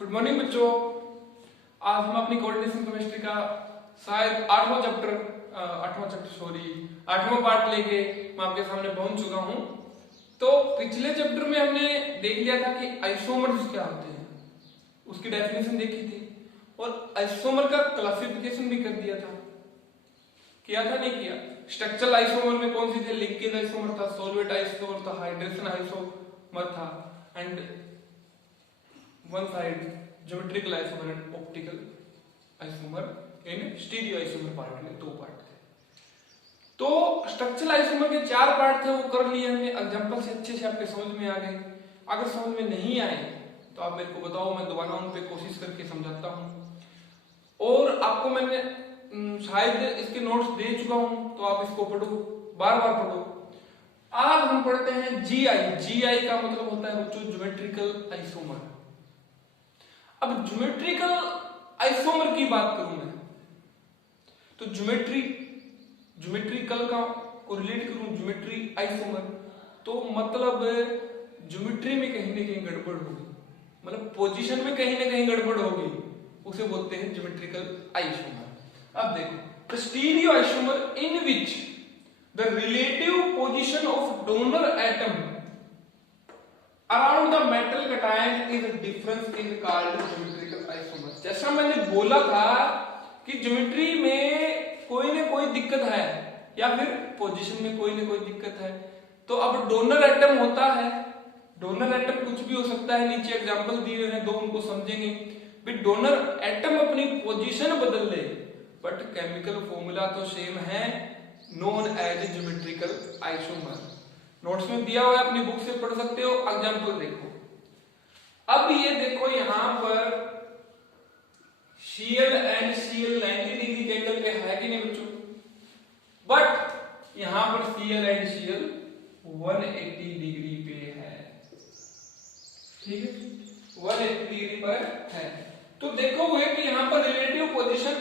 Good morning बच्चों। आज हम अपनी कोऑर्डिनेशन केमिस्ट्री का शायद आठवां पार्ट लेके मैं आपके सामने पहुंच चुका हूं। तो पिछले चैप्टर में हमने देख लिया था कि आइसोमर्स क्या होते हैं, उसकी डेफिनेशन देखी थी और आइसोमर का क्लासिफिकेशन भी कर दिया था। किया था नहीं किया? स्ट्रक्चरल आइसोमर में कौन सी थे? लिंकेज आइसोमर था, सॉल्वेट आइसोमर था, हाइड्रेशन आइसोमर था and one side geometrical isomer and optical isomer in stereo isomer part में दो पार्ट थे। तो स्ट्रक्चरल आइसोमर के चार पार्ट थे, वो कर लिए हमने। एग्जांपल से अच्छे से आपके समझ में आ गए। अगर समझ में नहीं आए तो आप मेरे को बताओ, मैं दोबारा उन पे कोशिश करके समझाता हूं। और आपको मैंने शायद इसके नोट्स दे चुका हूं, तो आप इसको पढ़ो, बार बार पढ़ो। आज हम पढ़ते हैं जीआई। जीआई का मतलब होता है बच्चों ज्योमेट्रिकल आइसोमर। अब ज्योमेट्रिकल आइसोमर की बात करूं मैं तो ज्योमेट्रिकल का को रिलेट करूं ज्योमेट्री आइसोमर, तो मतलब ज्योमेट्री में कहीं ना कहीं गड़बड़ होगी, मतलब पोजीशन में कहीं ना कहीं गड़बड़ होगी, उसे बोलते हैं ज्योमेट्रिकल आइसोमर। अब देखो, the stereo isomer in which the relative position of donor atom around the metal cation is difference is called geometrical isomer. जैसा मैंने बोला था कि ज्योमेट्री में कोई ना कोई दिक्कत है या फिर पोजीशन में कोई ना कोई दिक्कत है। तो अब डोनर एटम होता है, डोनर एटम कुछ भी हो सकता है, नीचे एग्जांपल दिए हुए हैं दो, उनको समझेंगे। भी डोनर एटम अपनी पोजीशन बदल ले बट केमिकल फॉर्मूला तो सेम है, known as geometrical isomer. Notes में दिया हुआ है, अपनी बुक से पढ़ सकते हो। एग्जांपल देखो, अब ये देखो यहां पर Cl एंड Cl 90 डिग्री के एंगल पे है कि नहीं बच्चों? बट यहां पर Cl एंड Cl 180 डिग्री पे है, ठीक है, 180 डिग्री पर है। तो देखोगे कि यहां पर रिलेटिव पोजीशन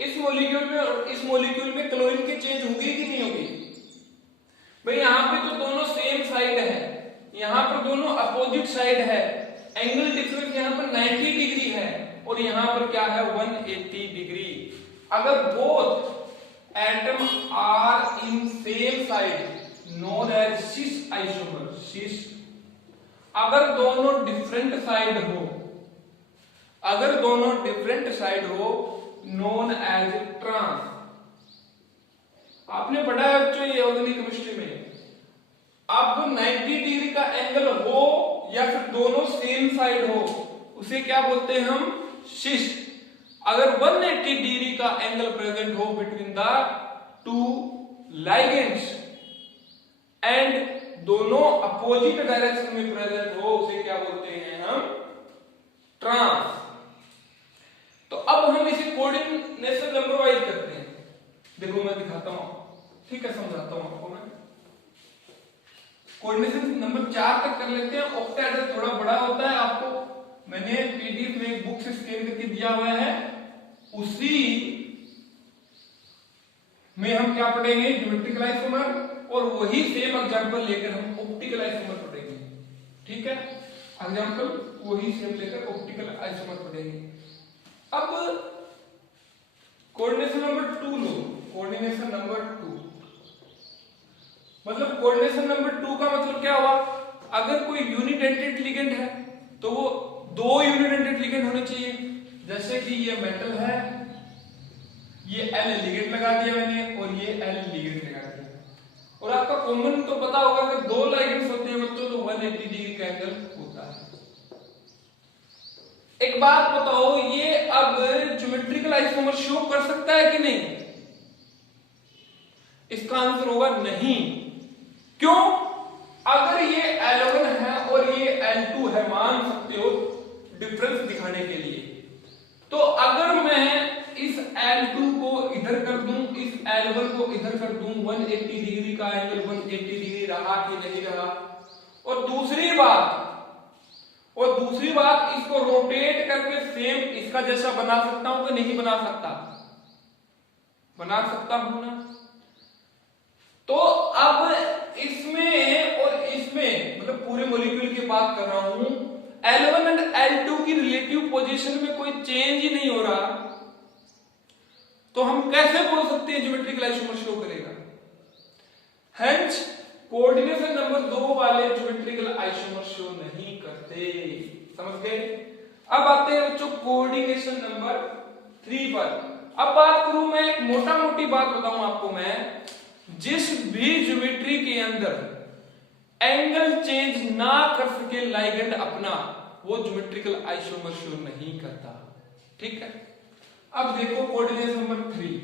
इस मॉलिक्यूल में और इस मॉलिक्यूल में क्लोरीन की चेंज होगी कि नहीं होगी? भाई यहां पे तो दोनों सेम साइड है, यहां पर दोनों अपोजिट साइड है, एंगल डिफरेंस यहां पर 90 डिग्री है और यहां पर क्या है 180 डिग्री। अगर both atom are in same side known as cis isomer. Cis अगर दोनों डिफरेंट साइड हो, अगर दोनों डिफरेंट साइड हो नोन एज ट्रांस। आपने पढ़ा है बच्चों ये ऑर्गेनिक केमिस्ट्री में, अब 90 डिग्री का एंगल हो या फिर दोनों सेम साइड हो उसे क्या बोलते हैं हम? सिस। अगर 180 डिग्री का एंगल प्रेजेंट हो between the two ligands and दोनों अपोजिट डायरेक्शन में प्रेजेंट हो उसे क्या बोलते हैं हम? ट्रांस। तो अब हम इसे कोऑर्डिनेशन नंबर वाइज करते हैं। देखो मैं दिखाता हूं, ठीक है, समझाता हूं आपको मैं। कोऑर्डिनेशन नंबर 4 तक कर लेते हैं। ऑक्टेहेड्रल थोड़ा बड़ा होता है, आपको मैंने पीडीएफ में एक बुक से स्कैन करके दिया हुआ है, उसी में हम क्या पढ़ेंगे? ज्योमेट्रिकल आइसोमर, और वही सेम एग्जांपल लेकर हम ऑप्टिकल आइसोमर पढ़ेंगे, ठीक है। एग्जांपल वही सेम लेकर ऑप्टिकल आइसोमर पढ़ेंगे। अब कोऑर्डिनेशन नंबर 2 लो। कोऑर्डिनेशन नंबर 2 मतलब कोऑर्डिनेशन नंबर 2 का मतलब क्या हुआ? अगर कोई यूनिडेंटेड लिगेंड है तो वो दो यूनिडेंटेड लिगेंड होने चाहिए। जैसे कि ये मेटल है, ये L लिगेंड लगा दिया मैंने और ये L लिगेंड लगा दिया। और आपका कॉमन तो पता होगा कि दो लिगेंड्स होते हैं बच्चों तो 180 डिग्री का एंगल होता है। एक बात बताओ, ये अब ज्योमेट्रिकल आइसोमर शो कर सकता है कि नहीं? इसका आंसर होगा नहीं। क्यों? अगर ये L1 है और ये L2 है, मान सकते हो डिफरेंस दिखाने के लिए, तो अगर मैं इस L2 को इधर कर दूं, इस L1 को इधर कर दूं, 180 डिग्री का एंगल 180 डिग्री रहा कि नहीं रहा? और दूसरी बात इसको रोटेट करके सेम इसका जैसा बना सकता हूं कि नहीं बना सकता? बना सकता हूं ना। तो अब इसमें और इसमें, मतलब पूरे मॉलिक्यूल की बात कर रहा हूं, L1 एंड L2 की रिलेटिव पोजीशन में कोई चेंज ही नहीं हो रहा, तो हम कैसे बोल सकते हैं ज्योमेट्रिकल आइसोमर शो करेगा? हेंस कोऑर्डिनेशन नंबर 2 वाले ज्योमेट्रिकल आइसोमर शो नहीं करते। समझ गए? अब आते हैं बच्चों कोऑर्डिनेशन नंबर 3 पर। अब बात करूं मैं, एक मोटा मोटी बात बताऊं आपको मैं, जिस भी ज्योमेट्री के अंदर एंगल चेंज ना कर सके लाइगेंड अपना, वो ज्योमेट्रिकल आइसोमर शो नहीं करता। ठीक है, अब देखो कोऑर्डिनेशन नंबर 3।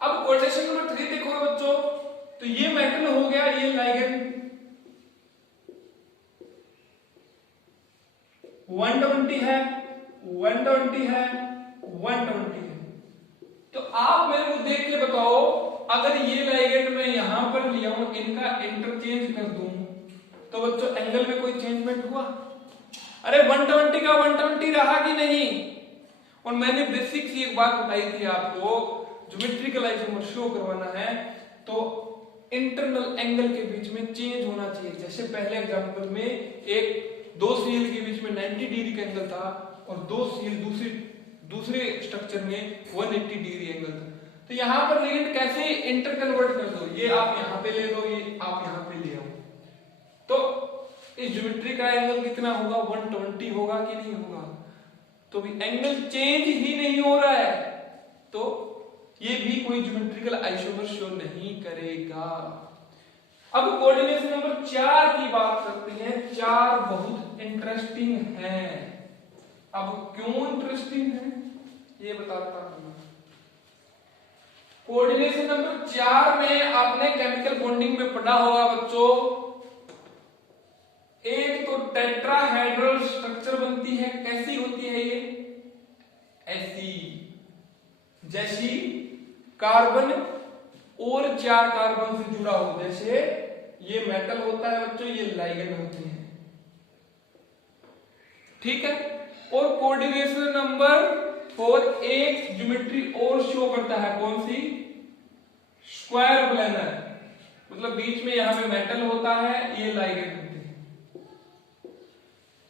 अब कोऑर्डिनेशन नंबर 3 देखो बच्चों, तो ये मेटल हो गया, ये लाइगेंड 120 है, 120 है, 120 है। तो आप मेरे को देख के बताओ, अगर ये लाइगेंड मैं यहां पर लिया हूं, इनका इंटरचेंज कर दूं, तो बच्चों एंगल में कोई चेंजमेंट हुआ? अरे 120 का 120 रहा कि नहीं? और मैंने बेसिक सी एक बात बताई थी आपको, ज्योमेट्रिकल आइसोमर शो करवाना है तो इंटरनल एंगल के बीच में चेंज होना चाहिए। जैसे पहले एग्जांपल में एक दो सील के बीच में 90 डिग्री का एंगल था और दो सील दूसरे स्ट्रक्चर में 180 डिग्री एंगल था। तो यहां पर लिगेंड कैसे इंटर कन्वर्ट कर दो, ये आप यहां पे ले लो, ये आप यहां पे ले आओ, तो इस ज्योमेट्री का एंगल कितना होगा? 120 होगा कि नहीं होगा? तो भी एंगल चेंज ही नहीं हो रहा है, तो ये भी कोई ज्योमेट्रिकल आइसोमर शो नहीं करेगा। अब कोऑर्डिनेशन नंबर 4 की बात करते हैं। 4 बहुत इंटरेस्टिंग है। अब क्यों इंटरेस्टिंग है ये बताता हूं। कोऑर्डिनेशन नंबर 4 में आपने केमिकल बॉन्डिंग में पढ़ा होगा बच्चों, एक तो टेट्राहेड्रल स्ट्रक्चर बनती है। कैसी होती है ये? ऐसी, जैसी कार्बन और 4 कार्बन से जुड़ा हो, जैसे ये मेटल होता है बच्चों, ये लाइगेंड होते हैं। ठीक है, और कोऑर्डिनेशन नंबर 4 एक ज्योमेट्री और शो करता है, कौन सी? स्क्वायर प्लेनर, मतलब बीच में यहां पे मेटल होता है, ये लाइगेंड होते हैं।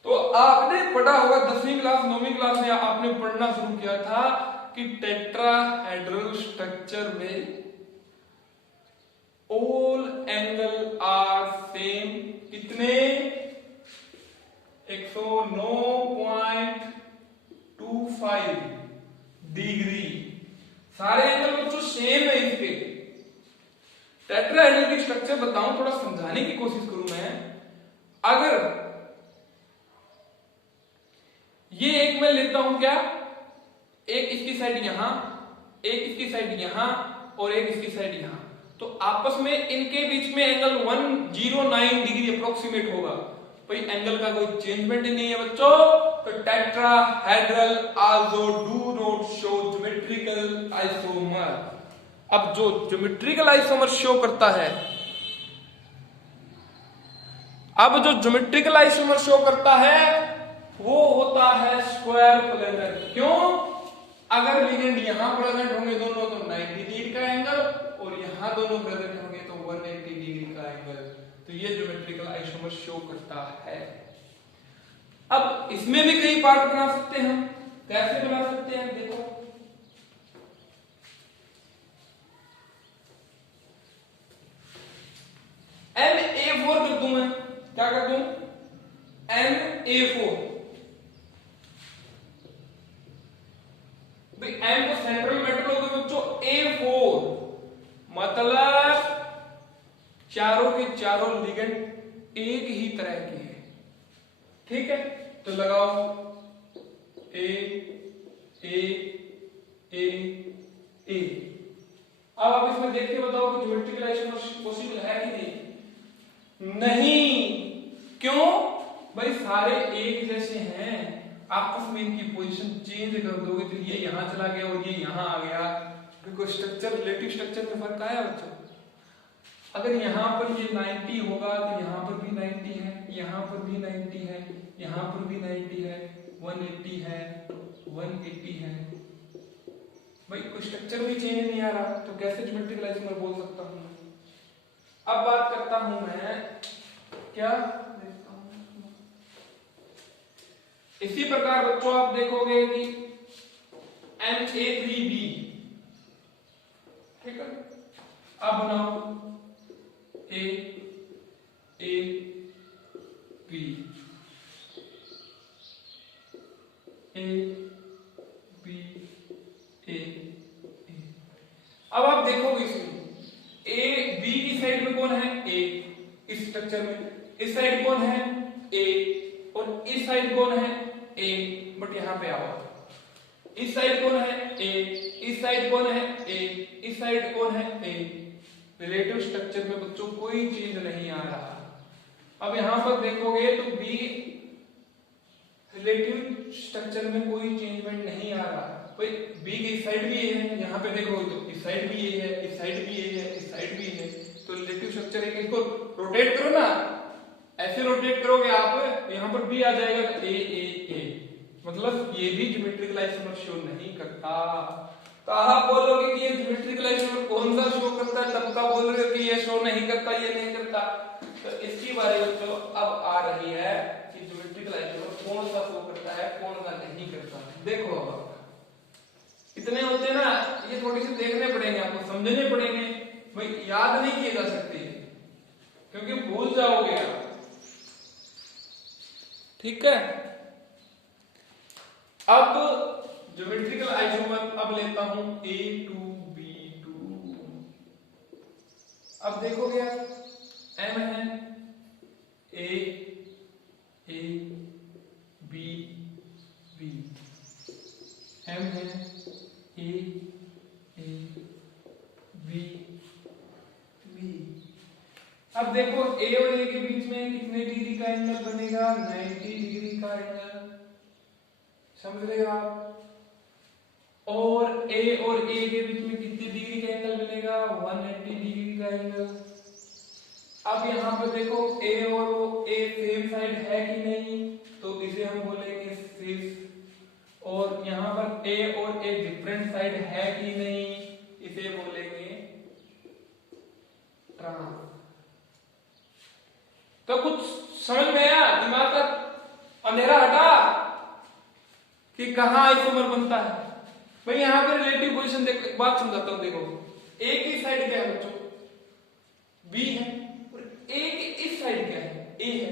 तो आपने पढ़ा होगा 10वीं क्लास 9वीं क्लास में आपने पढ़ना शुरू किया था कि टेट्राहेड्रल स्ट्रक्चर में ऑल एंगल आर सेम। कितने? 109.25 डिग्री। सारे एंगल बच्चों सेम है इसके। टेट्राहेड्रल की स्ट्रक्चर बताऊं, थोड़ा समझाने की कोशिश करूं मैं। अगर ये एक मैं लेता हूं क्या, एक इसकी साइड यहां, एक इसकी साइड यहां और एक इसकी साइड यहां, तो आपस में इनके बीच में एंगल 109 डिग्री अप्रोक्सीमेट होगा। भाई एंगल का कोई चेंजमेंट ही नहीं है बच्चों, तो tetrahedral also do not show geometrical isomer. अब जो ज्योमेट्रिकल आइसोमर शो करता है, अब जो ज्योमेट्रिकल आइसोमर शो करता है वो होता है स्क्वायर प्लेनर। क्यों? अगर लिगेंड यहां प्रेजेंट होंगे दोनों तो 90 डिग्री का एंगल, और यहां दोनों प्रेजेंट होंगे तो 180 डिग्री का एंगल। तो ये ज्योमेट्रिकल आइसोमर शो करता है। अब इसमें भी कई पार्ट बना सकते हैं हम। कैसे बना सकते हैं? देखो, Na4 कर दूं मैं, क्या कर दूं? Na4। भाई M तो सेंट्रल मेटल हो गया बच्चों, A4 मतलब चारों के चारों लिगेंड एक ही तरह के हैं। ठीक है, तो लगाओ A A A A। अब आप इसमें देख के बताओ कि ज्योमेट्रिकल आइसोमर पॉसिबल है कि नहीं? नहीं। क्यों? भाई सारे एक जैसे हैं, आपस में इनकी पोजीशन चेंज कर दोगे तो ये यहां चला गया और ये यहां आ गया, बिकॉज स्ट्रक्चर, रिलेटिव स्ट्रक्चर में फर्क आया बच्चों। अगर यहां पर ये 90 होगा तो यहां पर भी 90 है, यहां पर भी 90 है, यहां पर भी 90 है, 180 है, 180 है। भाई कोई स्ट्रक्चर भी चेंज नहीं आ रहा, तो कैसे ज्योमेट्रिकल आइसोमर बोल सकता हूं? अब बात करता हूं मैं क्या देखता हूं, इसी प्रकार बच्चों आप देखोगे कि Na3B, ठीक है। अब बनाओ A A B A B A A। अब आप देखोगे इसमें A B की साइड में कौन है A, इस स्ट्रक्चर में इस साइड कौन है A और इस साइड कौन है A, बट यहां पे आओ, इस साइड कौन है A, इस साइड कौन है A, इस साइड कौन है A। रिलेटिव स्ट्रक्चर में बच्चों कोई चेंज नहीं आ रहा। अब यहां पर देखोगे तो B रिलेटिव स्ट्रक्चर में कोई चेंजमेंट नहीं आ रहा। भाई B की इस साइड भी ये है, यहां पे देखोगे तो इस साइड भी ये है, इस साइड भी ये है, इस साइड भी है, तो रिलेटिव स्ट्रक्चर है। इसको रोटेट करो ना, ऐसे रोटेट करोगे आप, यहां पर B आ जाएगा A A A, मतलब ये भी ज्योमेट्रिकल आइसोमर शो नहीं करता। तो आप बोलोगे कि ये ज्योमेट्रिकल आइसोमर कौन सा शो करता है, तब का बोल रहे हो कि ये शो नहीं करता, ये नहीं करता। तो इसकी बारे में तो अब आ रही है कि ज्योमेट्रिकल आइसोमर कौन सा शो करता है, कौन सा नहीं करता। देखो अब इतने होते हैं ना, ये थोड़ी सी देखने पड़ेंगे, आपको समझने पड़ेंगे, भाई याद नहीं किए जा सकते क्योंकि भूल जाओगे आप, ठीक है। अब ज्योमेट्रिकल आइसोमर अब लेता हूं A2B2। अब देखोगे आप M है A A B B, M है A A B B। अब देखो A और A के बीच में कितने डिग्री का एंगल बनेगा, 90 डिग्री का एंगल, समझ रहे हो आप। और A और A के बीच में कितने डिग्री का एंगल बनेगा, 180 डिग्री का एंगल। अब यहां पर देखो A और A सेम साइड है कि नहीं, तो इसे हम बोलेंगे सिस। और यहां पर A और A डिफरेंट साइड है कि नहीं, इसे बोलेंगे ट्रांस। तो कुछ समझ में आया, दिमाग का अंधेरा हटा कि कहां आइसोमर बनता है। भाई यहां पर रिलेटिव पोजीशन देखो, एक बात समझाता हूं। देखो A की साइड क्या है बच्चों, B है, और A की इस साइड क्या है, A है।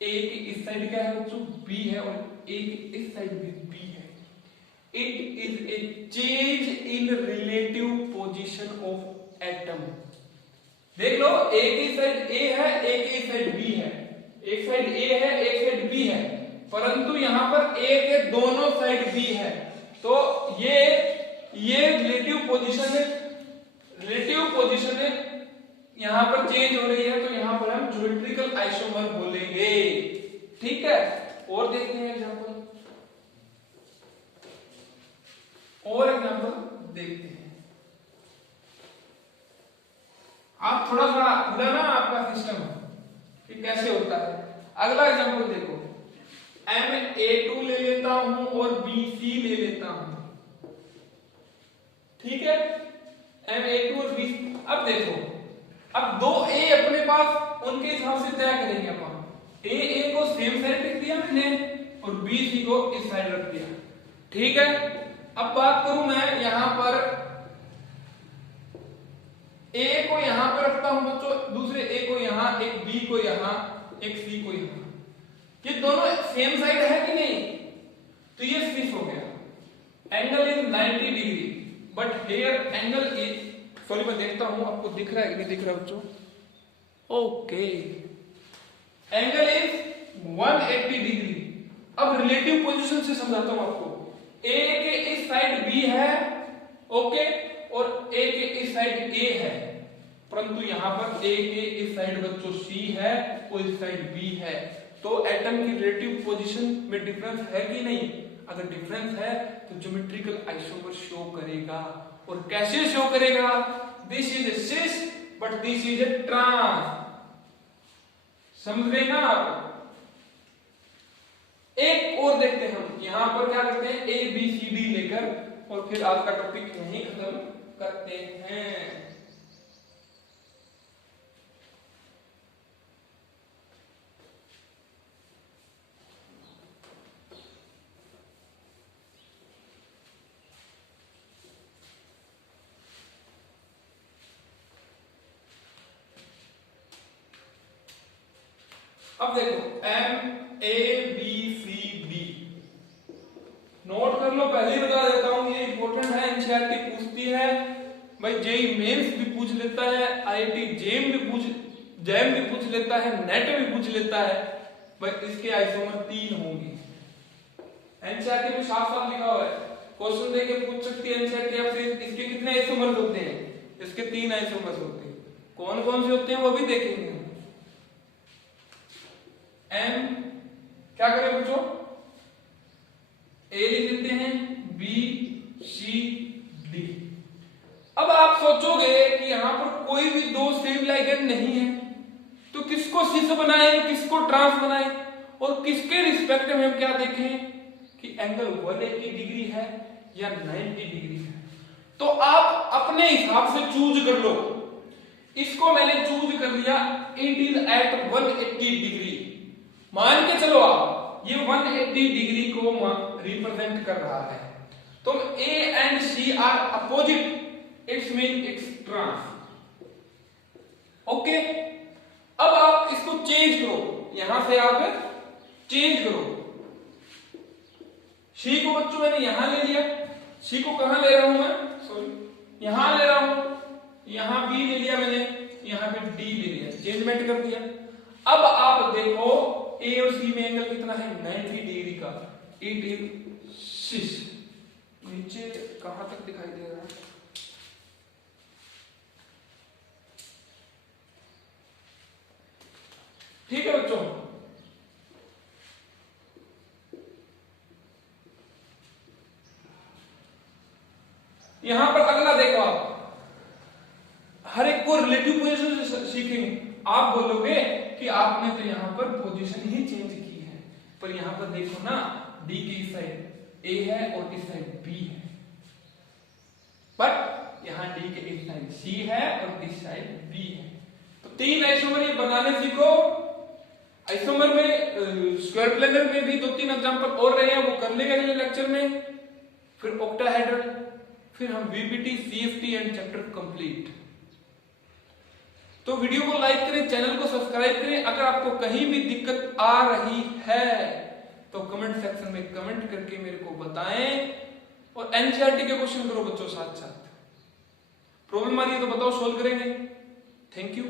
A की इस साइड क्या है बच्चों, B है, और A की इस साइड भी B है। It is a change in relative position of atom. देख लो A की साइड A है, A की साइड B है, एक साइड A है, एक साइड B है, परंतु यहां पर A के दोनों साइड B है। तो ये रिलेटिव पोजीशन है, यहां पर चेंज हो रही है, तो यहां पर हम ज्योमेट्रिकल आइसोमर बोलेंगे, ठीक है। और देखते हैं एग्जांपल, और एग्जांपल देखते हैं। आप थोड़ा सा खुला ना आपका सिस्टम कि कैसे होता है। अगला एग्जांपल देखो, MA2 ले लेता हूं और BC ले लेता हूं, ठीक है। MA2 और BC। अब देखो, अब दो A अपने पास उनके हिसाब से तय करेंगे अपन। A को सेम साइड रख दिया मैंने और BC को इस साइड रख दिया, ठीक है। अब बात करूं मैं यहां पर A को यहां पर रखता हूं बच्चों, दूसरे A को यहां, एक B को यहां, एक C को यहां। ये दोनों सेम साइड है कि नहीं, तो ये फिक्स हो गया। Angle is 90 degree, but here angle is, sorry मैं देखता हूं आपको दिख रहा है कि नहीं दिख रहा बच्चों, ओके, एंगल इज 180 डिग्री। अब रिलेटिव पोजीशन से समझाता हूं आपको। A के इस साइड B है, ओके, और A के इस साइड A है, परंतु यहां पर A के इस साइड बच्चों C है और इस साइड B है। तो एटम की रिलेटिव पोजीशन में डिफरेंस है कि नहीं, अगर डिफरेंस है तो ज्योमेट्रिकल आइसोमर शो करेगा। और कैसे शो करेगा, this is a cis but this is a trans, समझ रहे ना आप। एक और देखते हैं हम, यहां पर क्या करते हैं, ABCD लेकर और फिर आज का टॉपिक यहीं खत्म करते हैं। अब देखो MABCD नोट कर लो, पहले ही बता देता हूं ये इंपॉर्टेंट है, एनसीईआरटी पूछती है भाई, जेईई मेंस भी पूछ लेता है, आईआईटी जेम भी पूछ लेता है, नेट भी पूछ लेता है भाई, इसके आइसोमर 3 होंगे। एनसीईआरटी में साफ साफ लिखा हुआ है, क्वेश्चन देके पूछ सकती है एनसीईआरटी आपसे इसके कितने आइसोमर्स होते हैं, इसके 3 आइसोमर्स होते हैं। कौन कौन से होते हैं वो भी देखेंगे। एम क्या करें बच्चों, ए लिख देते हैं, बी सी डी। अब आप सोचोगे कि यहां पर कोई भी दो सेम लिगेंड नहीं है, तो किसको सिस बनाए, किसको ट्रांस बनाए, और किसके रिस्पेक्ट में हम क्या देखें कि एंगल 180 डिग्री है या 90 डिग्री है। तो आप अपने हिसाब से चूज कर लो। इसको मैंने चूज कर लिया, इट इज एट 180 डिग्री। मान के चलो आप ये 180 डिग्री को रिप्रेजेंट कर रहा है, तो A and C are opposite, it's mean it's trans. Okay, अब आप इसको चेंज करो, यहां से आप चेंज करो। सी को बच्चों मैंने यहां ले लिया, सी को कहां ले रहा हूं मैं, सॉरी यहां ले रहा हूं, यहां बी ले लिया मैंने, यहां पे डी ले लिया, चेंजमेंट कर दिया। अब आप देखो ए और सी में एंगल कितना है, 90 डिग्री का, इट इज 6। नीचे कहां तक दिखाई दे रहा है, ठीक है बच्चों। यहां पर अगला देखो, आप हर एक को रिलेटिव पोजीशन से सीखेंगे। आप बोलोगे कि आपने तो यहां पर पोजीशन ही चेंज की है, पर यहां पर देखो ना, डी की इस साइड ए है और इस साइड बी है, बट यहां डी के इस साइड सी है और इस साइड बी है। तो 3 आइसोमर ये बनाने सीखो। आइसोमर में स्क्वायर प्लेनर में भी 2-3 एग्जांपल और रहे हैं, वो कर लेंगे अगले लेक्चर में। फिर ऑक्टाहेड्रल, फिर हम VBT, CFT and chapter complete. तो वीडियो को लाइक करें, चैनल को सब्सक्राइब करें। अगर आपको कहीं भी दिक्कत आ रही है तो कमेंट सेक्शन में कमेंट करके मेरे को बताएं, और एनसीईआरटी के क्वेश्चन करो बच्चों साथ साथ। प्रॉब्लम आ रही है तो बताओ, सोल्व करेंगे। Thank you.